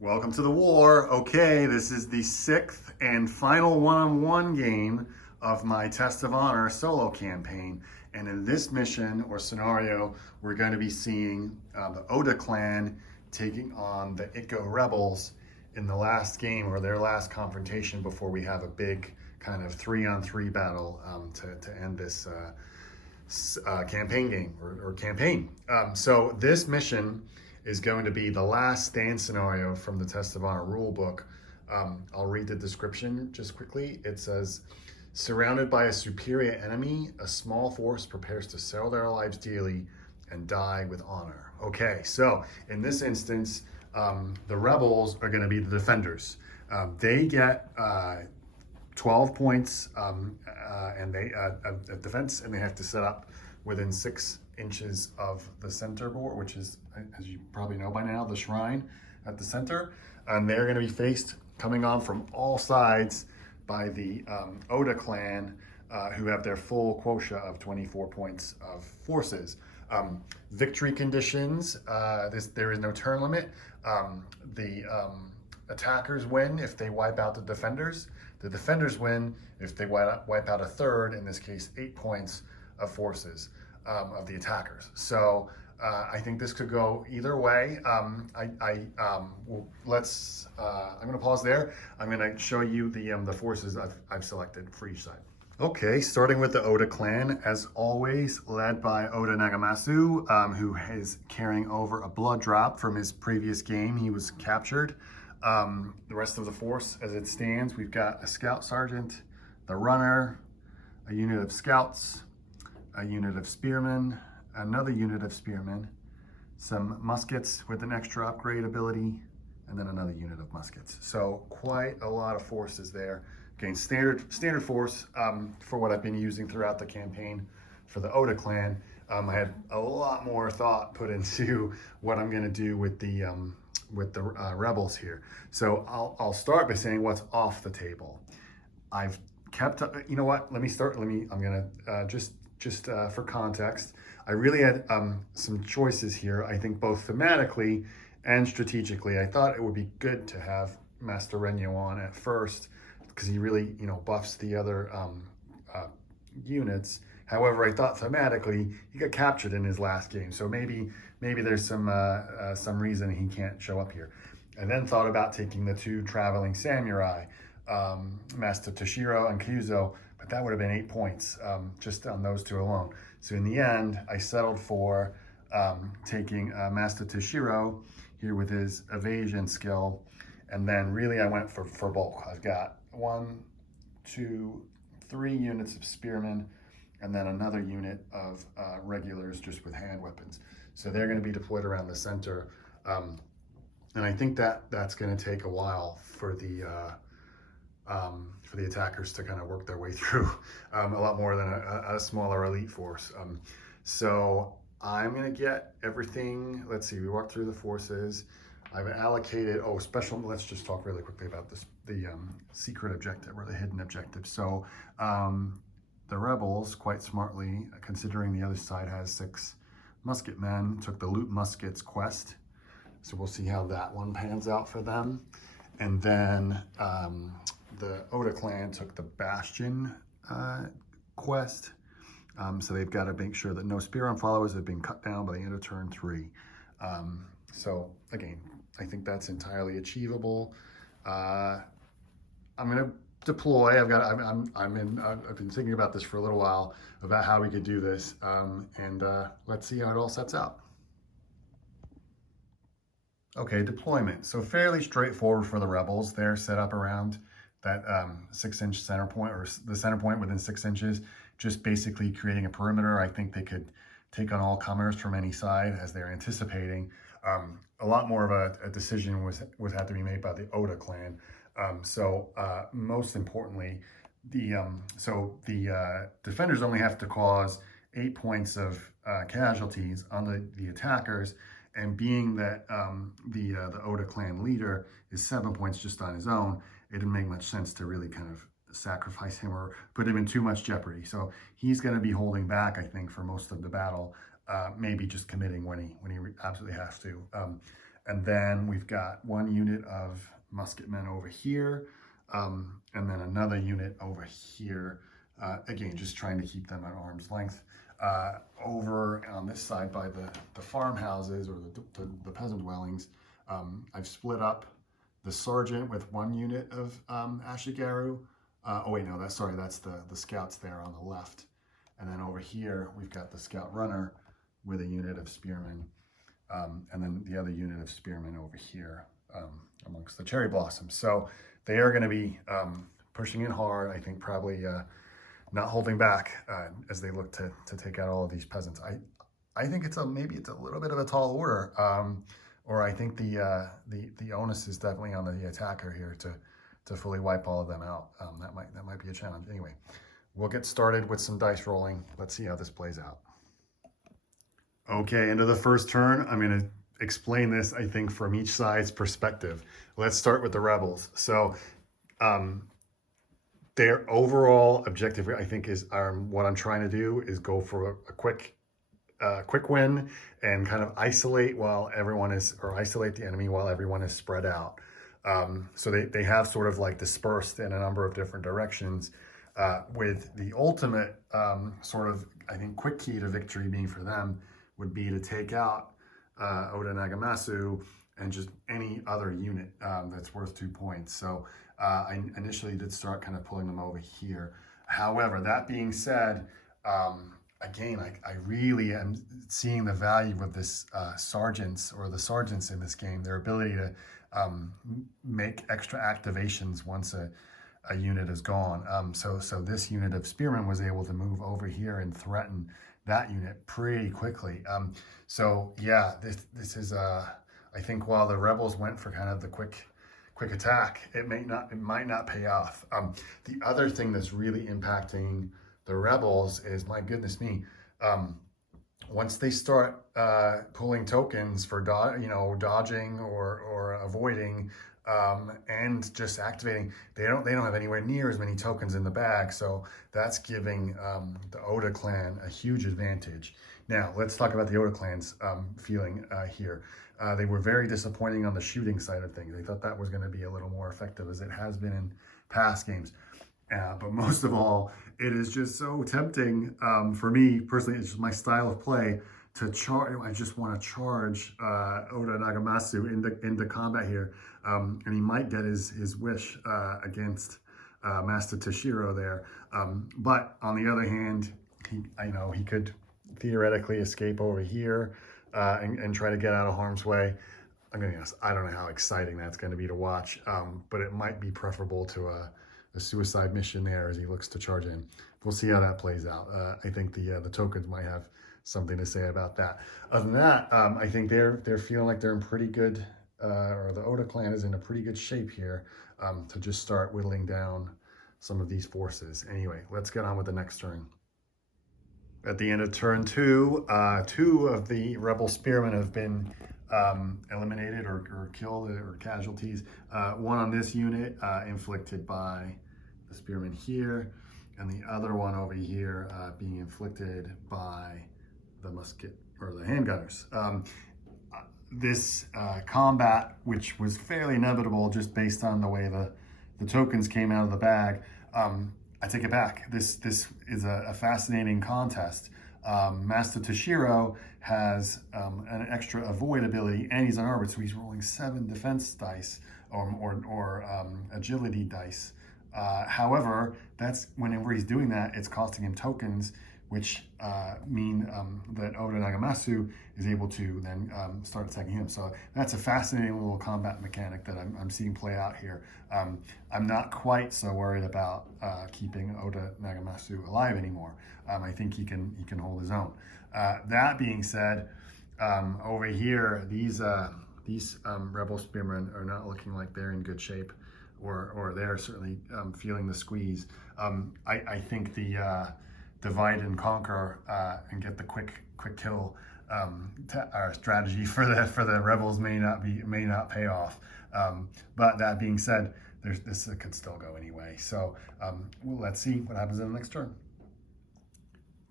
Welcome to the war. Okay, this is the sixth and final one-on-one game of my Test of Honor solo campaign. And in this mission or scenario, we're going to be seeing the Oda Clan taking on the Ikko Rebels in the last game or their last confrontation before we have a big kind of 3-on-3 battle to end this campaign game or campaign. So this mission is going to be the last stand scenario from the Test of Honor rulebook. I'll read the description just quickly. It says, surrounded by a superior enemy, a small force prepares to sell their lives dearly and die with honor. Okay, so in this instance, the rebels are going to be the defenders. They get 12 points and they of defense, and they have to set up within 6 inches of the center board, which is, as you probably know by now, the shrine at the center. And they're going to be faced coming on from all sides by the Oda Clan, who have their full quota of 24 points of forces. Victory conditions, there is no turn limit. The attackers win if they wipe out the defenders. The defenders win if they wipe out a third, in this case 8 points of forces of the attackers. So I think this could go either way. I'm going to pause there. I'm going to show you the forces I've selected for each side. Okay, starting with the Oda Clan, as always, led by Oda Nagamasu, who is carrying over a blood drop from his previous game. He was captured. The rest of the force, as it stands, we've got a scout sergeant, the runner, a unit of scouts, a unit of spearmen, another unit of spearmen, some muskets with an extra upgrade ability, and then another unit of muskets. So quite a lot of forces there. Again, standard force for what I've been using throughout the campaign for the Oda Clan. I had a lot more thought put into what I'm going to do with the rebels here. So I'll start by saying what's off the table. I've kept, you know what? I'm going to just for context, I really had some choices here. I think both thematically and strategically, I thought it would be good to have Master Renyo on at first, because he really, buffs the other units. However, I thought thematically he got captured in his last game, so maybe there's some reason he can't show up here. I then thought about taking the 2 traveling samurai, Master Toshiro and Kyuzo, but that would have been 8 points just on those 2 alone. So in the end, I settled for taking Master Toshiro here with his evasion skill, and then really I went for bulk. I've got 1, 2, 3 units of spearmen, and then another unit of regulars just with hand weapons. So they're going to be deployed around the center. And I think that's going to take a while for the attackers to kind of work their way through, a lot more than a smaller elite force. So I'm going to get everything. Let's see, we walked through the forces. I've allocated, let's just talk really quickly about this, the secret objective or the hidden objective. So the rebels, quite smartly, considering the other side has 6 musket men, took the loot muskets quest. So we'll see how that one pans out for them. And then the Oda Clan took the Bastion quest. So they've got to make sure that no spear-on followers have been cut down by the end of turn 3. So again, I think that's entirely achievable. I'm going to deploy. I've been thinking about this for a little while about how we could do this, and let's see how it all sets out. Okay, deployment. So fairly straightforward for the rebels. They're set up around that 6-inch center point, or the center point within 6 inches, just basically creating a perimeter. I think they could take on all comers from any side, as they're anticipating. A lot more of a decision would have to be made by the Oda Clan. Most importantly, the defenders only have to cause 8 points of casualties on the attackers, and being that the Oda Clan leader is 7 points just on his own, it didn't make much sense to really kind of sacrifice him or put him in too much jeopardy. So he's going to be holding back, I think, for most of the battle, maybe just committing when he absolutely has to. And then we've got one unit of musketmen over here, and then another unit over here. Again, just trying to keep them at arm's length. Over on this side by the farmhouses or the peasant dwellings, I've split up the sergeant with one unit of Ashigaru. Oh wait, no, that's the scouts there on the left. And then over here, we've got the scout runner with a unit of spearmen. And then the other unit of spearmen over here amongst the cherry blossoms. So they are going to be pushing in hard, I think probably not holding back as they look to take out all of these peasants. I think maybe it's a little bit of a tall order, or I think the onus is definitely on the attacker here to fully wipe all of them out. That might be a challenge. Anyway, we'll get started with some dice rolling. Let's see how this plays out. Okay, into the first turn, I'm going to explain this, I think, from each side's perspective. Let's start with the rebels. So their overall objective, I think, is what I'm trying to do is go for a quick win and kind of isolate the enemy while everyone is spread out. So they have sort of like dispersed in a number of different directions, with the ultimate sort of, I think, quick key to victory being for them would be to take out Oda Nagamasu and just any other unit that's worth 2 points. So I initially did start kind of pulling them over here. However, that being said, again, I really am seeing the value of this sergeants in this game, their ability to make extra activations once a unit is gone. So this unit of spearmen was able to move over here and threaten that unit pretty quickly. So yeah, this is I think while the rebels went for kind of the quick attack, it might not pay off. The other thing that's really impacting the rebels is, my goodness me, once they start pulling tokens for dodging or avoiding, and just activating, they don't have anywhere near as many tokens in the bag. So that's giving the Oda Clan a huge advantage. Now let's talk about the Oda Clan's feeling here. They were very disappointing on the shooting side of things. They thought that was going to be a little more effective, as it has been in past games. But most of all, it is just so tempting for me personally. It's just my style of play to charge. I just want to charge Oda Nagamasu into combat here, and he might get his wish against Master Toshiro there. But on the other hand, he could theoretically escape over here and try to get out of harm's way. I'm gonna guess, I don't know how exciting that's going to be to watch, but it might be preferable to a suicide mission there as he looks to charge in. We'll see how that plays out. I think the tokens might have something to say about that. Other than that, I think they're feeling like they're in pretty good, or the Oda Clan is in a pretty good shape here to just start whittling down some of these forces. Anyway, let's get on with the next turn. At the end of turn 2, 2 of the rebel spearmen have been eliminated or killed or casualties. One on this unit inflicted by the spearmen here, and the other one over here being inflicted by the musket or the handgunners. This combat, which was fairly inevitable just based on the way the tokens came out of the bag, I take it back. This is a fascinating contest. Master Toshiro has an extra avoid ability, and he's unarmored, so he's rolling 7 defense dice or agility dice. However, that's whenever he's doing that, it's costing him tokens, which mean that Oda Nagamasu is able to then start attacking him. So that's a fascinating little combat mechanic that I'm seeing play out here. I'm not quite so worried about keeping Oda Nagamasu alive anymore. I think he can hold his own. That being said, over here, these rebel spearmen are not looking like they're in good shape, or they're certainly feeling the squeeze. I think the divide and conquer and get the quick kill our strategy for the rebels may not pay off. But that being said, this could still go anyway. So let's see what happens in the next turn.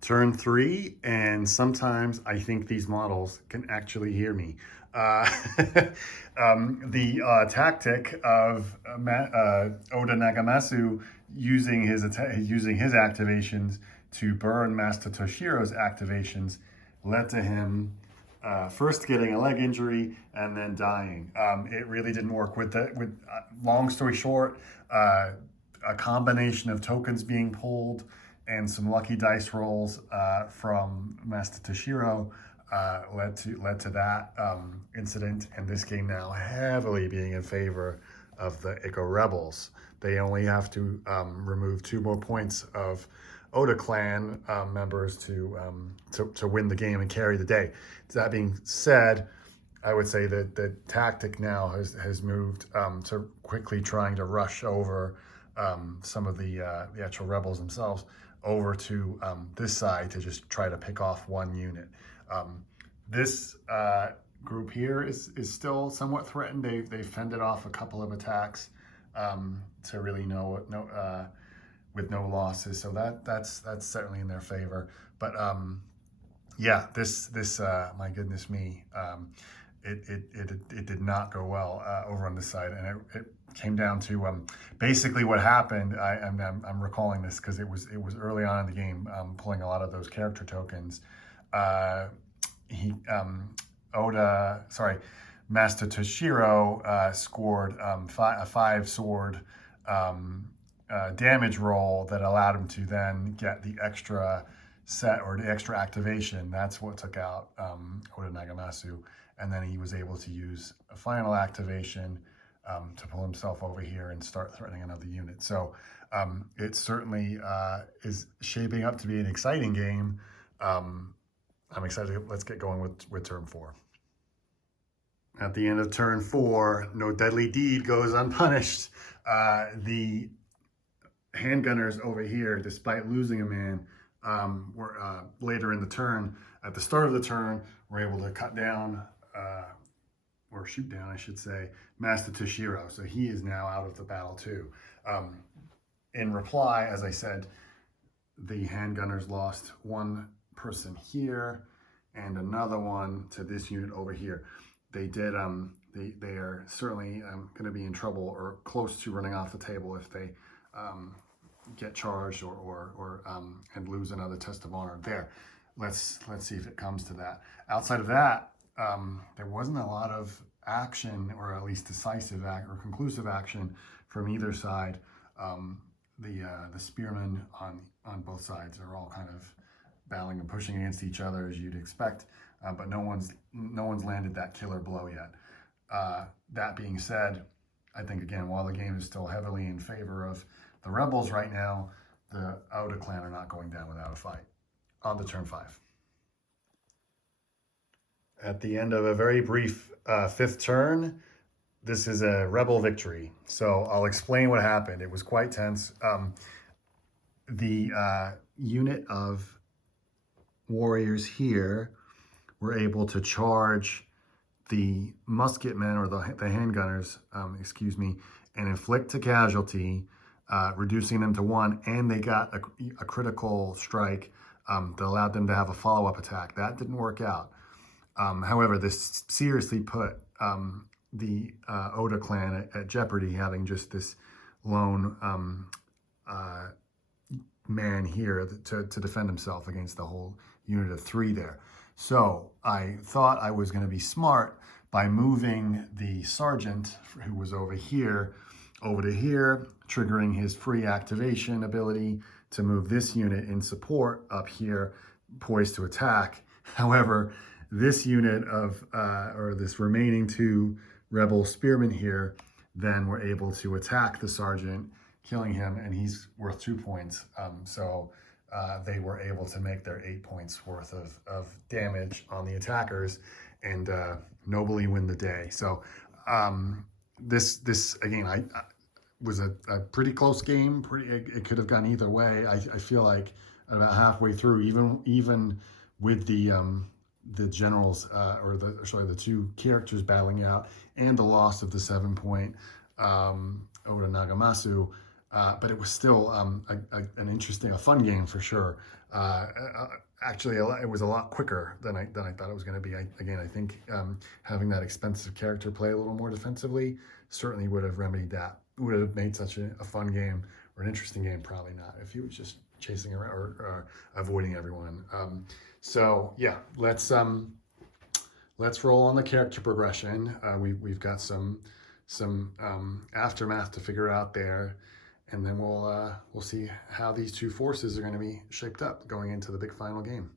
Turn 3, and sometimes I think these models can actually hear me. Uh, the tactic of Oda Nagamasu using his activations to burn Master Toshiro's activations led to him first getting a leg injury and then dying. It really didn't work. Long story short, a combination of tokens being pulled and some lucky dice rolls from Master Toshiro led to that incident, and this game now heavily being in favor of the Ikko Rebels. They only have to remove 2 more points of Oda Clan members to win the game and carry the day. That being said, I would say that the tactic now has moved to quickly trying to rush over some of the actual rebels themselves over to this side to just try to pick off one unit. This group here is still somewhat threatened. They fended off a couple of attacks to really with no losses, so that's certainly in their favor. But yeah, this my goodness me, it did not go well over on this side, and it came down to basically what happened. I'm recalling this because it was early on in the game, pulling a lot of those character tokens. Master Toshiro scored a 5-sword damage roll that allowed him to then get the extra set or the extra activation. That's what took out Oda Nagamasu, and then he was able to use a final activation to pull himself over here and start threatening another unit. So it certainly is shaping up to be an exciting game. I'm excited. Let's get going with turn 4. At the end of turn 4, no deadly deed goes unpunished. The handgunners over here, despite losing a man, were later in the turn, at the start of the turn, were able to cut down, or shoot down, I should say, Master Toshiro. So he is now out of the battle too. In reply, as I said, the handgunners lost one person here and another one to this unit over here. They did, they are certainly going to be in trouble or close to running off the table if they get charged or and lose another test of honor there. Let's see if it comes to that. Outside of that, there wasn't a lot of action, or at least decisive or conclusive action from either side. The spearmen on both sides are all kind of battling and pushing against each other as you'd expect, but no one's landed that killer blow yet. That being said, I think again, while the game is still heavily in favor of the Rebels right now, the Oda Clan are not going down without a fight. On to turn 5. At the end of a very brief 5th turn, this is a Rebel victory. So I'll explain what happened. It was quite tense. The unit of warriors here were able to charge the musketmen, or the handgunners, and inflict a casualty, reducing them to 1, and they got a critical strike that allowed them to have a follow-up attack. That didn't work out. However, this seriously put the Oda Clan at jeopardy, having just this lone man here to defend himself against the whole unit of 3 there. So I thought I was going to be smart by moving the sergeant, who was over to here, triggering his free activation ability to move this unit in support up here, poised to attack. However, this unit of, or this remaining 2 rebel spearmen here, then were able to attack the sergeant, killing him, and he's worth 2 points. So they were able to make their 8 points worth of damage on the attackers and nobly win the day. So this again, was a pretty close game. It could have gone either way. I feel like about halfway through, even with the generals the 2 characters battling out and the loss of the 7-point Oda Nagamasu, but it was still an interesting, a fun game for sure. Actually, it was a lot quicker than I thought it was going to be. I think having that expensive character play a little more defensively certainly would have remedied that. Would have made such a fun game or an interesting game. Probably not if he was just chasing around or avoiding everyone. So yeah, let's roll on the character progression. We've got some aftermath to figure out there, and then we'll see how these two forces are going to be shaped up going into the big final game.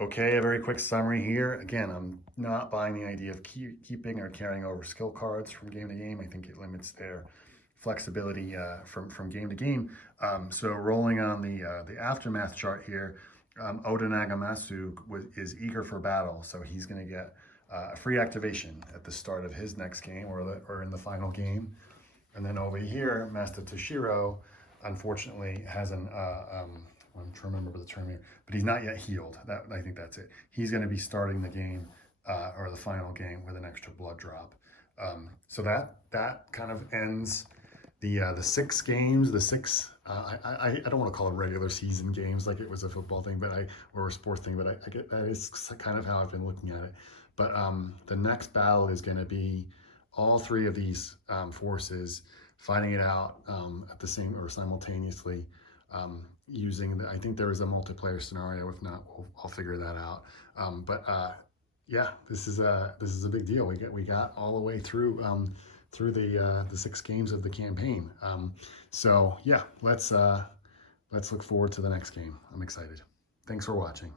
Okay, a very quick summary here. Again, I'm not buying the idea of keeping or carrying over skill cards from game to game. I think it limits their flexibility from game to game. So rolling on the aftermath chart here, Oda Nagamatsu is eager for battle, so he's going to get a free activation at the start of his next game or in the final game. And then over here, Master Toshiro, unfortunately, has an I'm trying to remember the term here, but he's not yet healed. I think that's it. He's going to be starting the game or the final game with an extra blood drop. So that kind of ends the 6 games. The 6 I don't want to call it regular season games like it was a football thing, or a sports thing, but I get that is kind of how I've been looking at it. But the next battle is going to be all 3 of these forces fighting it out at the same or simultaneously. Using I think there is a multiplayer scenario. If not, I'll figure that out. Yeah, this is a big deal. We got all the way through the 6 games of the campaign. So yeah, let's look forward to the next game. I'm excited. Thanks for watching.